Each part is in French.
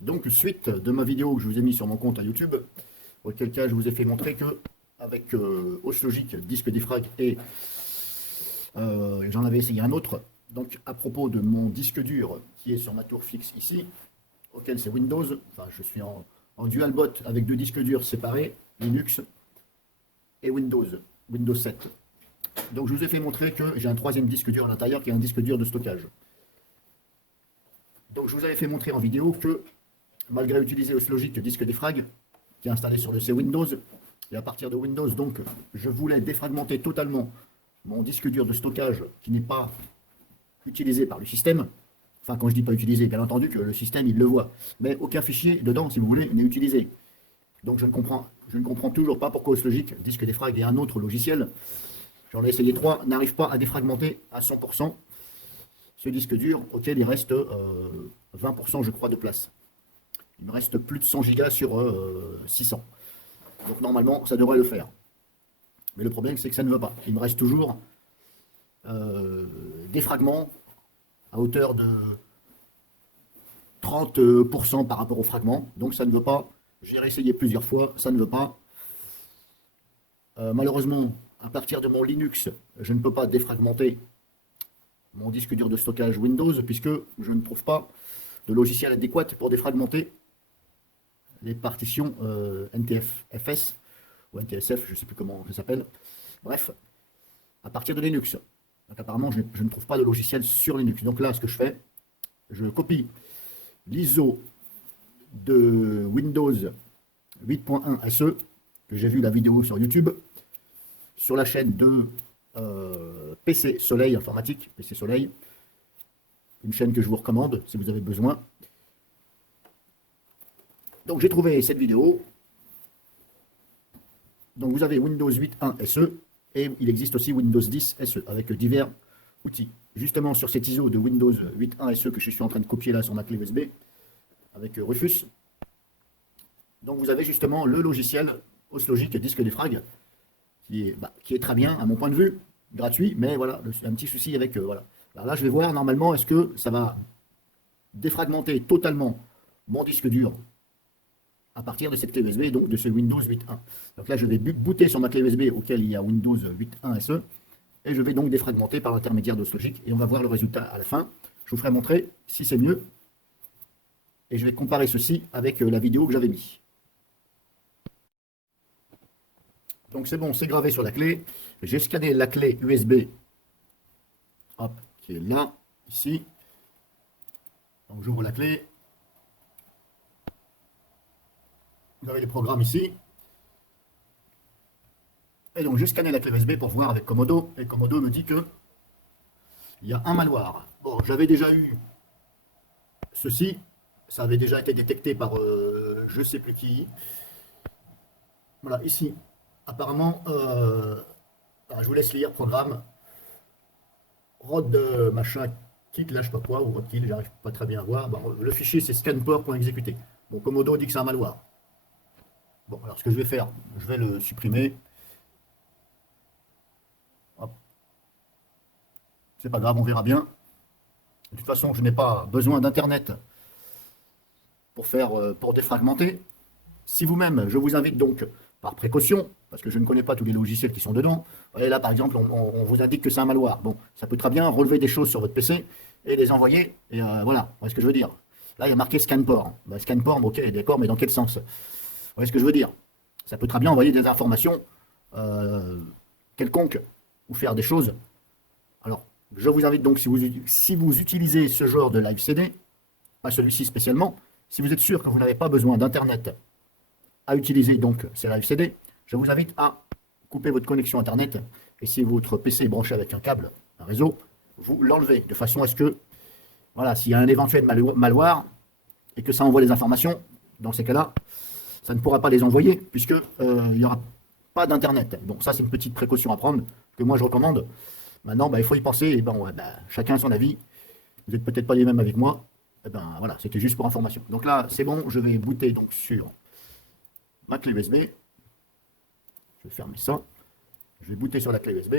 Donc, suite de ma vidéo que je vous ai mis sur mon compte à YouTube, auquel cas je vous ai fait montrer que avec Oslogic, disque défrag et j'en avais essayé un autre. Donc, à propos de mon disque dur qui est sur ma tour fixe ici, auquel c'est Windows, enfin, je suis en dual boot avec deux disques durs séparés, Linux et Windows 7. Donc, je vous ai fait montrer que j'ai un troisième disque dur à l'intérieur qui est un disque dur de stockage. Donc, je vous avais fait montrer en vidéo que malgré utiliser Oslogic disque défrag, qui est installé sur le C Windows, et à partir de Windows, donc, je voulais défragmenter totalement mon disque dur de stockage qui n'est pas utilisé par le système. Enfin, quand je dis pas utilisé, bien entendu que le système, il le voit. Mais aucun fichier dedans, si vous voulez, n'est utilisé. Donc, je ne comprends toujours pas pourquoi Oslogic, disque défrag et un autre logiciel, j'en ai essayé trois, n'arrivent pas à défragmenter à 100% ce disque dur auquel il reste 20%, je crois, de place. Il me reste plus de 100 Go sur 600. Donc normalement, ça devrait le faire. Mais le problème, c'est que ça ne veut pas. Il me reste toujours des fragments à hauteur de 30% par rapport aux fragments. Donc ça ne veut pas. J'ai réessayé plusieurs fois, ça ne veut pas. Malheureusement, à partir de mon Linux, je ne peux pas défragmenter mon disque dur de stockage Windows puisque je ne trouve pas de logiciel adéquat pour défragmenter les partitions NTFS ou NTSF, je ne sais plus comment ça s'appelle. Bref, à partir de Linux. Donc apparemment, je ne trouve pas de logiciel sur Linux. Donc là, ce que je fais, je copie l'ISO de Windows 8.1 SE, que j'ai vu la vidéo sur YouTube, sur la chaîne de PC Soleil Informatique, PC Soleil, une chaîne que je vous recommande si vous avez besoin. Donc j'ai trouvé cette vidéo. Donc vous avez Windows 8.1 SE et il existe aussi Windows 10 SE avec divers outils. Justement sur cet ISO de Windows 8.1 SE que je suis en train de copier là sur ma clé USB avec Rufus. Donc vous avez justement le logiciel Oslogic disque défrag qui est très bien à mon point de vue, gratuit, mais voilà, un petit souci avec voilà. Alors là je vais voir normalement est-ce que ça va défragmenter totalement mon disque dur à partir de cette clé USB, donc de ce Windows 8.1. Donc là, je vais booter sur ma clé USB auquel il y a Windows 8.1 SE, et je vais donc défragmenter par l'intermédiaire d'Oslogic, et on va voir le résultat à la fin. Je vous ferai montrer si c'est mieux, et je vais comparer ceci avec la vidéo que j'avais mis. Donc c'est bon, c'est gravé sur la clé. J'ai scanné la clé USB, hop, qui est là, ici. Donc j'ouvre la clé. Vous avez les programmes ici. Et donc, j'ai scanné la clé USB pour voir avec Komodo. Et Komodo me dit que il y a un malware. Bon, j'avais déjà eu ceci. Ça avait déjà été détecté par je ne sais plus qui. Voilà, ici. Apparemment, je vous laisse lire programme. Rod machin kit, là, je sais pas quoi, ou Rodkill, j'arrive pas très bien à voir. Bon, le fichier, c'est scanport.exécuté. Bon, Komodo dit que c'est un malware. Bon, alors ce que je vais faire, je vais le supprimer. C'est pas grave, on verra bien. De toute façon, je n'ai pas besoin d'Internet pour défragmenter. Si vous-même, je vous invite donc, par précaution, parce que je ne connais pas tous les logiciels qui sont dedans, voyez là par exemple, on vous indique que c'est un malware. Bon, ça peut très bien relever des choses sur votre PC et les envoyer, et voilà, vous voyez ce que je veux dire. Là, il y a marqué scanport. Ben, scanport, ok, d'accord, mais dans quel sens? Vous voyez ce que je veux dire? Ça peut très bien envoyer des informations quelconques ou faire des choses. Alors, je vous invite donc, si vous utilisez ce genre de live CD, pas celui-ci spécialement, si vous êtes sûr que vous n'avez pas besoin d'Internet à utiliser donc ces live CD, je vous invite à couper votre connexion Internet et si votre PC est branché avec un câble, un réseau, vous l'enlevez de façon à ce que, voilà, s'il y a un éventuel malware et que ça envoie des informations, dans ces cas-là, ça ne pourra pas les envoyer puisque il n'y aura pas d'Internet. Donc ça, c'est une petite précaution à prendre que moi je recommande. Maintenant, il faut y penser. Et chacun a son avis. Vous n'êtes peut-être pas les mêmes avec moi. Voilà, c'était juste pour information. Donc là, c'est bon. Je vais booter donc sur ma clé USB. Je vais fermer ça. Je vais booter sur la clé USB.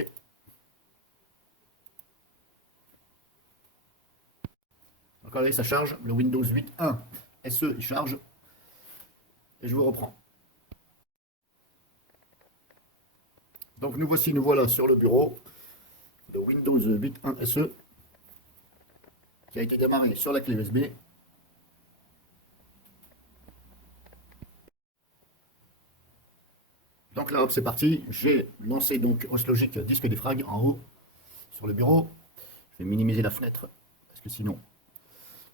Donc regardez, ça charge le Windows 8.1 SE, il charge. Et je vous reprends. Donc nous voilà sur le bureau de Windows 8.1 SE qui a été démarré sur la clé USB. Donc là, hop, c'est parti. J'ai lancé donc OSLogic disque défrag en haut sur le bureau. Je vais minimiser la fenêtre parce que sinon.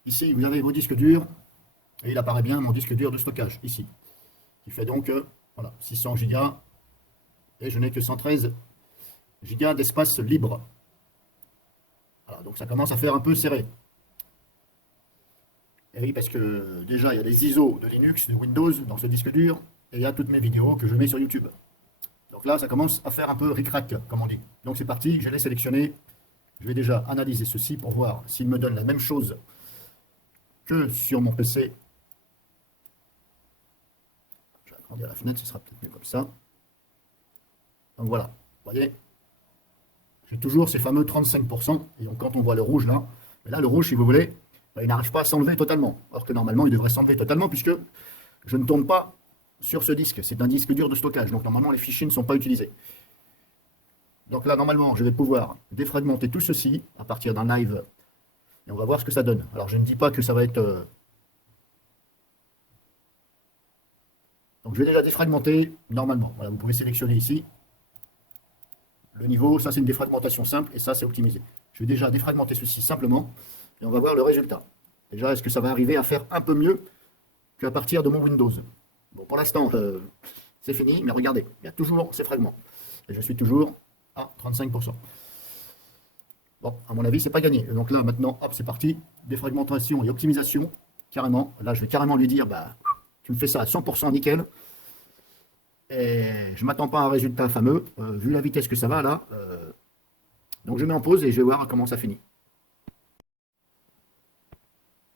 Ici, vous avez vos disques durs et il apparaît bien mon disque dur de stockage ici, qui fait donc voilà, 600 Go et je n'ai que 113 Go d'espace libre. Voilà, donc ça commence à faire un peu serré. Et oui, parce que déjà, il y a les ISO de Linux, de Windows dans ce disque dur, et il y a toutes mes vidéos que je mets sur YouTube. Donc là, ça commence à faire un peu ric-rac, comme on dit. Donc c'est parti, je l'ai sélectionné. Je vais déjà analyser ceci pour voir s'il me donne la même chose que sur mon PC. Je vais agrandir la fenêtre, ce sera peut-être mieux comme ça. Donc voilà, vous voyez, j'ai toujours ces fameux 35%. Et donc quand on voit le rouge là, et là le rouge, si vous voulez, il n'arrive pas à s'enlever totalement. Alors que normalement, il devrait s'enlever totalement puisque je ne tourne pas sur ce disque. C'est un disque dur de stockage. Donc normalement, les fichiers ne sont pas utilisés. Donc là, normalement, je vais pouvoir défragmenter tout ceci à partir d'un live. Et on va voir ce que ça donne. Alors je ne dis pas que ça va être... Donc je vais déjà défragmenter normalement. Voilà, vous pouvez sélectionner ici. Le niveau, ça c'est une défragmentation simple et ça c'est optimisé. Je vais déjà défragmenter ceci simplement et on va voir le résultat. Déjà, est-ce que ça va arriver à faire un peu mieux qu'à partir de mon Windows? Bon, pour l'instant, c'est fini, mais regardez, il y a toujours ces fragments. Et je suis toujours à 35%. Bon, à mon avis, c'est pas gagné. Donc là, maintenant, hop, c'est parti. Défragmentation et optimisation, carrément. Là, je vais carrément lui dire, bah, tu me fais ça à 100% nickel. Et je ne m'attends pas à un résultat fameux, vu la vitesse que ça va là. Donc je mets en pause et je vais voir comment ça finit.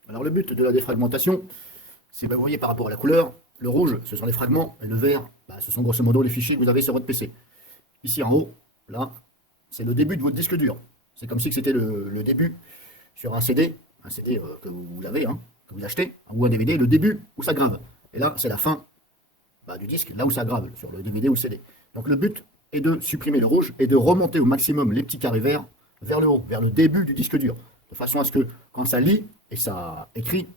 Alors le but de la défragmentation, c'est, vous voyez par rapport à la couleur, le rouge, ce sont les fragments, et le vert, bah, ce sont grosso modo les fichiers que vous avez sur votre PC. Ici en haut, là, c'est le début de votre disque dur. C'est comme si c'était le début sur un CD que vous avez, hein, que vous achetez, ou un DVD, le début où ça grave. Et là, c'est la fin du disque, là où ça grave, sur le DVD ou le CD. Donc le but est de supprimer le rouge et de remonter au maximum les petits carrés verts vers le haut, vers le début du disque dur, de façon à ce que quand ça lit et ça écrit,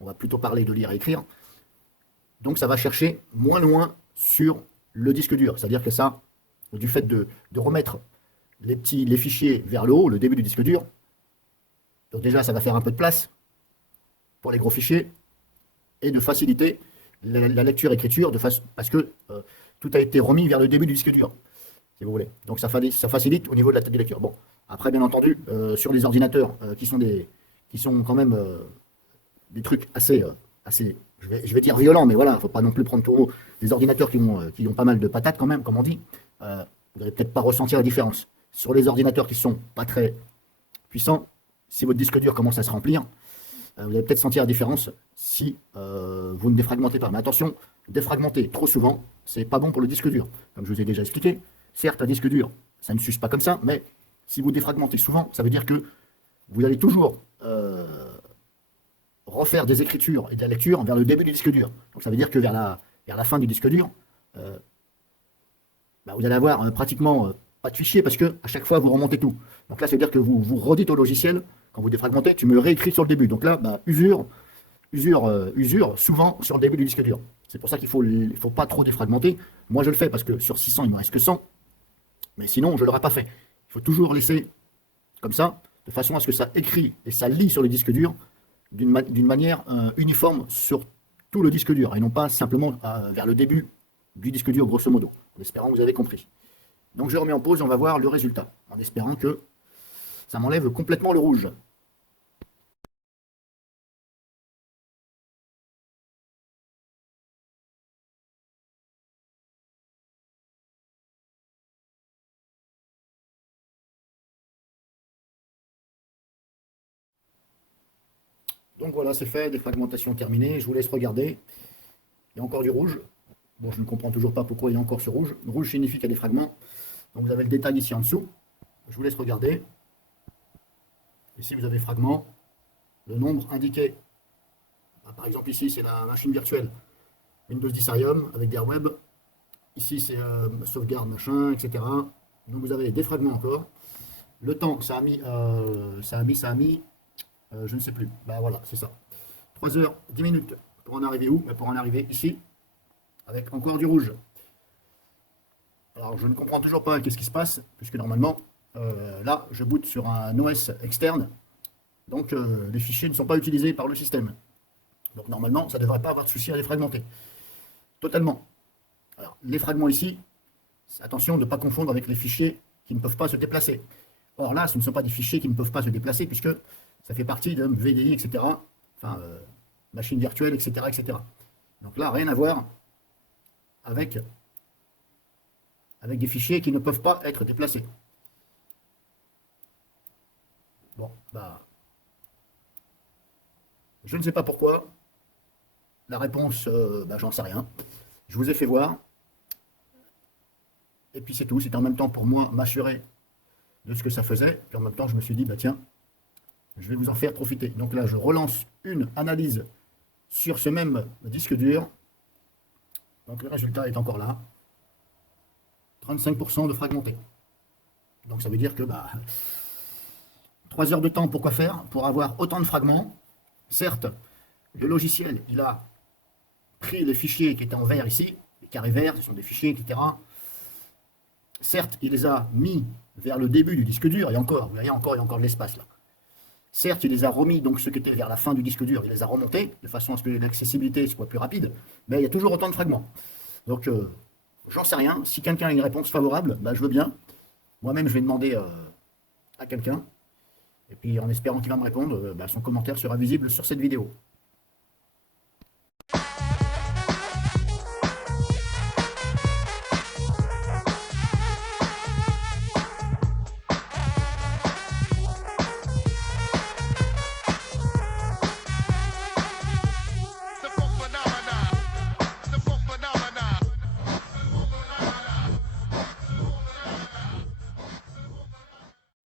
on va plutôt parler de lire et écrire, donc ça va chercher moins loin sur le disque dur. C'est-à-dire que ça, du fait de remettre les fichiers vers le haut, le début du disque dur, donc déjà ça va faire un peu de place pour les gros fichiers et de faciliter la lecture-écriture parce que tout a été remis vers le début du disque dur, si vous voulez. Donc ça facilite au niveau de la tête de lecture. Bon, après bien entendu, sur les ordinateurs qui sont quand même des trucs assez je vais dire violents, mais voilà, il ne faut pas non plus prendre tout haut. Des ordinateurs qui ont pas mal de patates quand même, comme on dit, vous n'allez peut-être pas ressentir la différence. Sur les ordinateurs qui ne sont pas très puissants, si votre disque dur commence à se remplir, vous allez peut-être sentir la différence si vous ne défragmentez pas. Mais attention, défragmenter trop souvent, c'est pas bon pour le disque dur. Comme je vous ai déjà expliqué, certes, un disque dur, ça ne s'use pas comme ça, mais si vous défragmentez souvent, ça veut dire que vous allez toujours refaire des écritures et de la lecture vers le début du disque dur. Donc ça veut dire que vers la fin du disque dur, vous allez avoir pratiquement pas de fichier parce que à chaque fois vous remontez tout. Donc là, ça veut dire que vous redites au logiciel, quand vous défragmentez, tu me réécris sur le début. Donc là, usure souvent sur le début du disque dur. C'est pour ça qu'il ne faut pas trop défragmenter. Moi, je le fais parce que sur 600, il ne me reste que 100. Mais sinon, je ne l'aurais pas fait. Il faut toujours laisser comme ça, de façon à ce que ça écrit et ça lit sur le disque dur d'une manière uniforme sur tout le disque dur et non pas simplement vers le début du disque dur, grosso modo. En espérant que vous avez compris. Donc je remets en pause et on va voir le résultat, en espérant que ça m'enlève complètement le rouge. Donc voilà, c'est fait, défragmentation terminée, je vous laisse regarder. Il y a encore du rouge. Bon, je ne comprends toujours pas pourquoi il y a encore ce rouge. Le rouge signifie qu'il y a des fragments. Donc vous avez le détail ici en dessous. Je vous laisse regarder. Ici, vous avez fragments. Le nombre indiqué Par exemple, ici, c'est la machine virtuelle Windows 10 Arium avec des web. Ici, c'est sauvegarde, machin, etc. Donc, vous avez des fragments encore. Le temps, ça a mis, je ne sais plus. Bah voilà, c'est ça. 3 heures, 10 minutes pour en arriver où? Bah, pour en arriver ici, avec encore du rouge. Alors, je ne comprends toujours pas qu'est-ce qui se passe, puisque normalement, là, je boot sur un OS externe, donc les fichiers ne sont pas utilisés par le système. Donc, normalement, ça ne devrait pas avoir de souci à les fragmenter. Totalement. Alors, les fragments ici, attention de ne pas confondre avec les fichiers qui ne peuvent pas se déplacer. Or là, ce ne sont pas des fichiers qui ne peuvent pas se déplacer, puisque ça fait partie de VDI, etc. Enfin, machine virtuelle, etc., etc. Donc là, rien à voir avec des fichiers qui ne peuvent pas être déplacés. Bon, bah, je ne sais pas pourquoi. La réponse, bah, j'en sais rien. Je vous ai fait voir. Et puis c'est tout. C'était en même temps pour moi m'assurer de ce que ça faisait. Puis en même temps, je me suis dit, bah tiens, je vais vous en faire profiter. Donc là, je relance une analyse sur ce même disque dur. Donc le résultat est encore là. 35% de fragmenté. Donc ça veut dire que 3 heures de temps pour quoi faire? Pour avoir autant de fragments. Certes, le logiciel, il a pris les fichiers qui étaient en vert ici, les carrés verts, ce sont des fichiers, etc. Certes, il les a mis vers le début du disque dur, et encore, vous voyez, il y a encore de l'espace là. Certes, il les a remis, donc ceux qui étaient vers la fin du disque dur, il les a remontés, de façon à ce que l'accessibilité soit plus rapide, mais il y a toujours autant de fragments. Donc, j'en sais rien. Si quelqu'un a une réponse favorable, bah, je veux bien. Moi-même, je vais demander à quelqu'un. Et puis, en espérant qu'il va me répondre, bah, son commentaire sera visible sur cette vidéo.